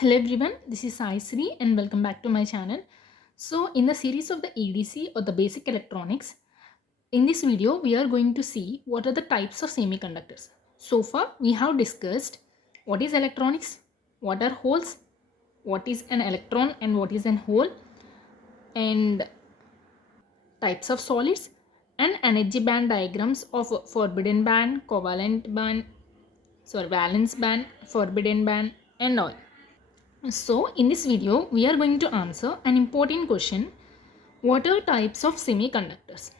Hello everyone, this is Sai Sri and welcome back to my channel. So in the series of the EDC or the basic electronics, in this video we are going to see what are the types of semiconductors. So far we have discussed what is electronics, what are holes, what is an electron and what is an hole, and types of solids and energy band diagrams of forbidden band, covalent band, valence band, forbidden band and all. So in this video, we are going to answer an important question. What are types of semiconductors?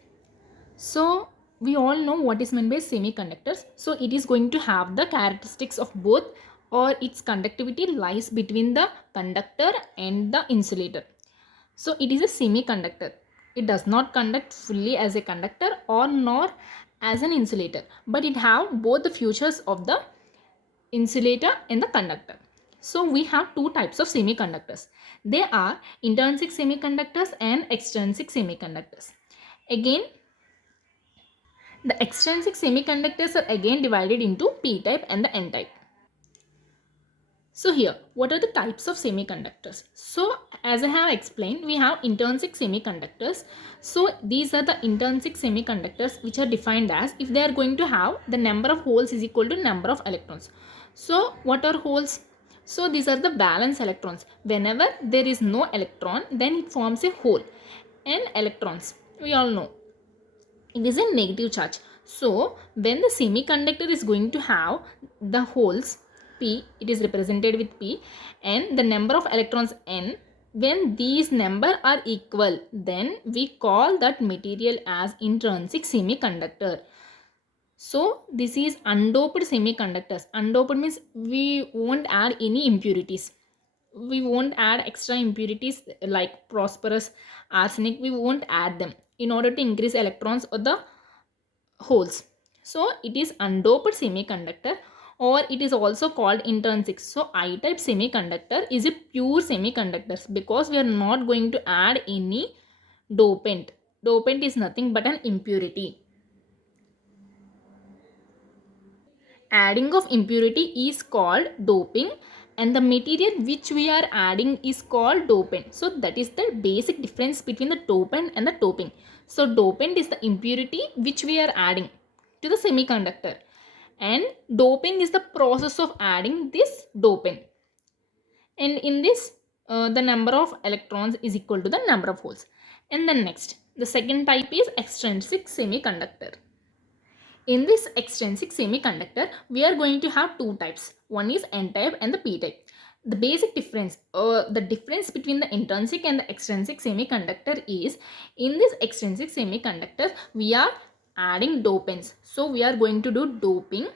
So we all know what is meant by semiconductors. So it is going to have the characteristics of both, or its conductivity lies between the conductor and the insulator. So it is a semiconductor. It does not conduct fully as a conductor or nor as an insulator, but it have both the features of the insulator and the conductor. So we have two types of semiconductors. They are intrinsic semiconductors and extrinsic semiconductors. Again, the extrinsic semiconductors are again divided into p-type and the n-type. So here, what are the types of semiconductors? So as I have explained, we have intrinsic semiconductors. So these are the intrinsic semiconductors which are defined as if they are going to have the number of holes is equal to number of electrons. So what are holes? So these are the valence electrons. Whenever there is no electron, then it forms a hole. And electrons, we all know, it is a negative charge. So when the semiconductor is going to have the holes p, it is represented with p, and the number of electrons n, when these number are equal, then we call that material as intrinsic semiconductor. So this is undoped semiconductors. Undoped means we won't add any impurities. We won't add extra impurities like phosphorus, arsenic. We won't add them in order to increase electrons or the holes. So it is undoped semiconductor, or it is also called intrinsic. So I-type semiconductor is a pure semiconductor because we are not going to add any dopant. Dopant is nothing but an impurity. Adding of impurity is called doping, and the material which we are adding is called dopant. So that is the basic difference between the dopant and the doping. So dopant is the impurity which we are adding to the semiconductor, and doping is the process of adding this dopant. And in this the number of electrons is equal to the number of holes. And then next, the second type is extrinsic semiconductor. In this extrinsic semiconductor, we are going to have two types. One is n-type and the p-type. The basic difference, the difference between the intrinsic and the extrinsic semiconductor is, in this extrinsic semiconductor, we are adding dopants. So we are going to do doping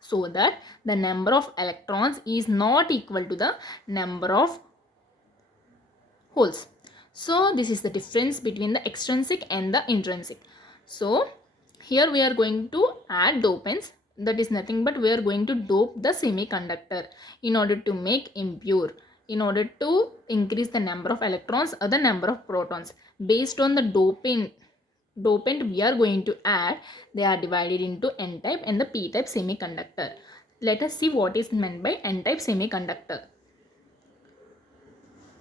so that the number of electrons is not equal to the number of holes. So this is the difference between the extrinsic and the intrinsic. So here we are going to add dopants. That is nothing but we are going to dope the semiconductor in order to make impure, in order to increase the number of electrons or the number of protons. Based on the dopant we are going to add, they are divided into n-type and the p-type semiconductor. Let us see what is meant by n-type semiconductor.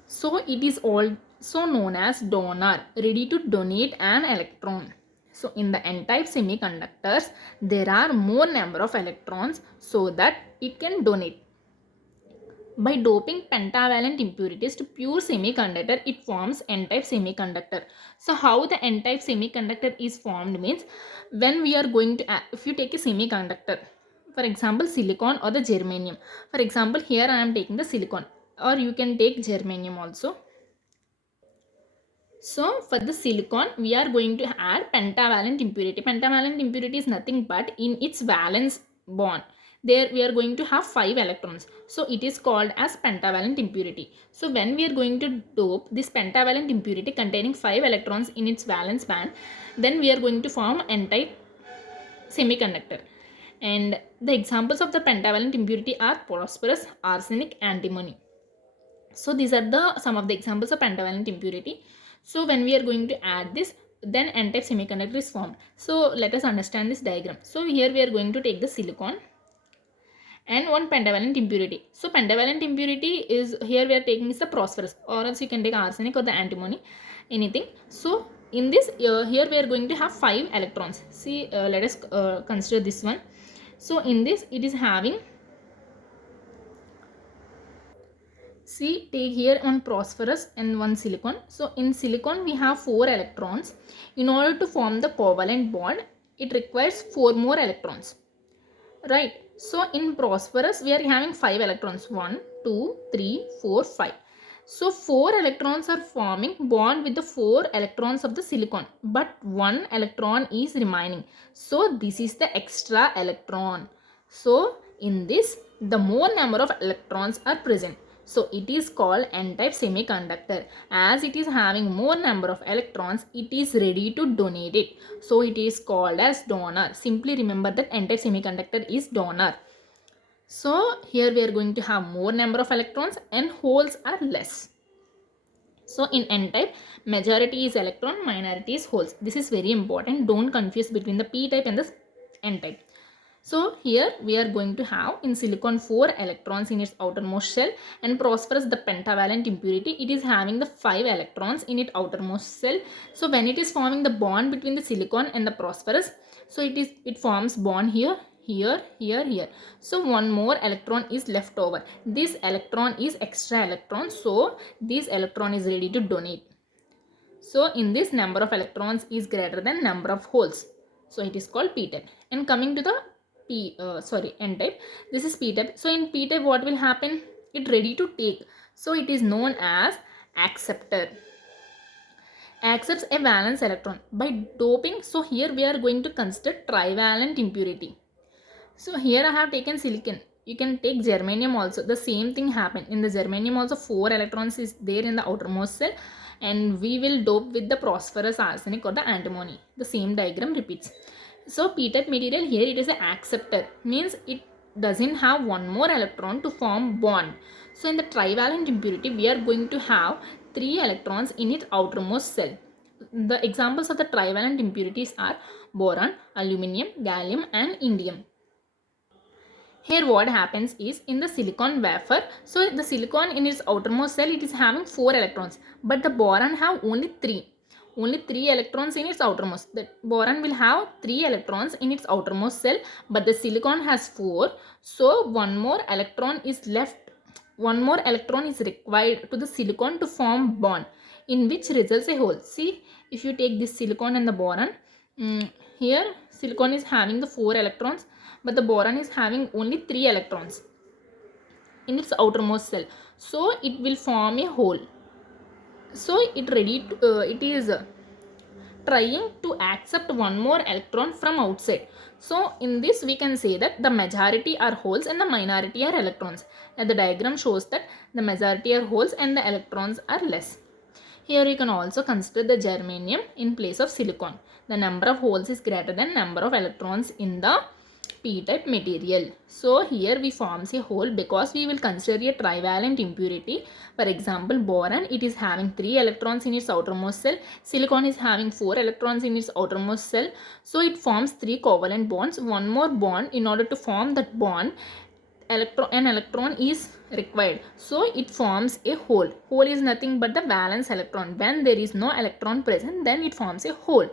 So it is also known as donor, ready to donate an electron. So in the n-type semiconductors, there are more number of electrons so that it can donate. By doping pentavalent impurities to pure semiconductor, it forms n-type semiconductor. So how the n-type semiconductor is formed means, when we are going to add, if you take a semiconductor, for example silicon or the germanium. For example, here I am taking the silicon, or you can take germanium also. So for the silicon, we are going to add pentavalent impurity. Pentavalent impurity is nothing but in its valence bond, there we are going to have 5 electrons. So it is called as pentavalent impurity. So when we are going to dope this pentavalent impurity containing 5 electrons in its valence band, then we are going to form n-type semiconductor. And the examples of the pentavalent impurity are phosphorus, arsenic, antimony. So these are the some of the examples of pentavalent impurity. So when we are going to add this, then n-type semiconductor is formed. So let us understand this diagram. So here we are going to take the silicon, and one pentavalent impurity. So pentavalent impurity is, here we are taking is the phosphorus, or else you can take arsenic or the antimony, anything. So in this here we are going to have 5 electrons. See, let us consider this one. So in this it is having, see, take here one phosphorus and one silicon. So in silicon we have 4 electrons. In order to form the covalent bond, it requires 4 more electrons, right? So in phosphorus we are having 5 electrons, 1 2 3 4 5. So 4 electrons are forming bond with the 4 electrons of the silicon, but 1 electron is remaining. So this is the extra electron. So in this, the more number of electrons are present. So it is called n-type semiconductor. As it is having more number of electrons, it is ready to donate it. So it is called as donor. Simply remember that n-type semiconductor is donor. So here we are going to have more number of electrons and holes are less. So in n-type, majority is electron, minority is holes. This is very important. Don't confuse between the p-type and the n-type. So here we are going to have in silicon 4 electrons in its outermost shell, and phosphorus, the pentavalent impurity, it is having the 5 electrons in its outermost shell. So when it is forming the bond between the silicon and the phosphorus, so it forms bond here, here, here, here. So one more electron is left over. This electron is extra electron, so this electron is ready to donate. So in this, number of electrons is greater than number of holes. So it is called p-type. And coming to the n-type, this is p-type. So in p-type, what will happen? It ready to take. So it is known as acceptor. Accepts a valence electron by doping. So here we are going to consider trivalent impurity. So here I have taken silicon. You can take germanium also. The same thing happened. In the germanium also 4 electrons is there in the outermost cell, and we will dope with the phosphorus, arsenic or the antimony. The same diagram repeats. So p-type material, here it is an acceptor. Means it doesn't have one more electron to form bond. So in the trivalent impurity, we are going to have 3 electrons in its outermost cell. The examples of the trivalent impurities are boron, aluminium, gallium and indium. Here what happens is, in the silicon wafer, so the silicon in its outermost shell, it is having 4 electrons, but the boron have only 3. Only 3 electrons in its outermost. The boron will have 3 electrons in its outermost shell, but the silicon has 4. So one more electron is left. One more electron is required to the silicon to form bond, in which results a hole. See, if you take this silicon and the boron, here silicon is having the 4 electrons, but the boron is having only 3 electrons in its outermost shell. So it will form a hole. So it is trying to accept one more electron from outside. So in this we can say that the majority are holes and the minority are electrons. And the diagram shows that the majority are holes and the electrons are less. Here you can also consider the germanium in place of silicon. The number of holes is greater than number of electrons in the p-type material. So here we forms a hole because we will consider a trivalent impurity. For example, boron, it is having 3 electrons in its outermost shell. Silicon is having 4 electrons in its outermost shell. So it forms 3 covalent bonds. One more bond, in order to form that bond, an electron is required. So it forms a hole. Hole is nothing but the valence electron. When there is no electron present, then it forms a hole.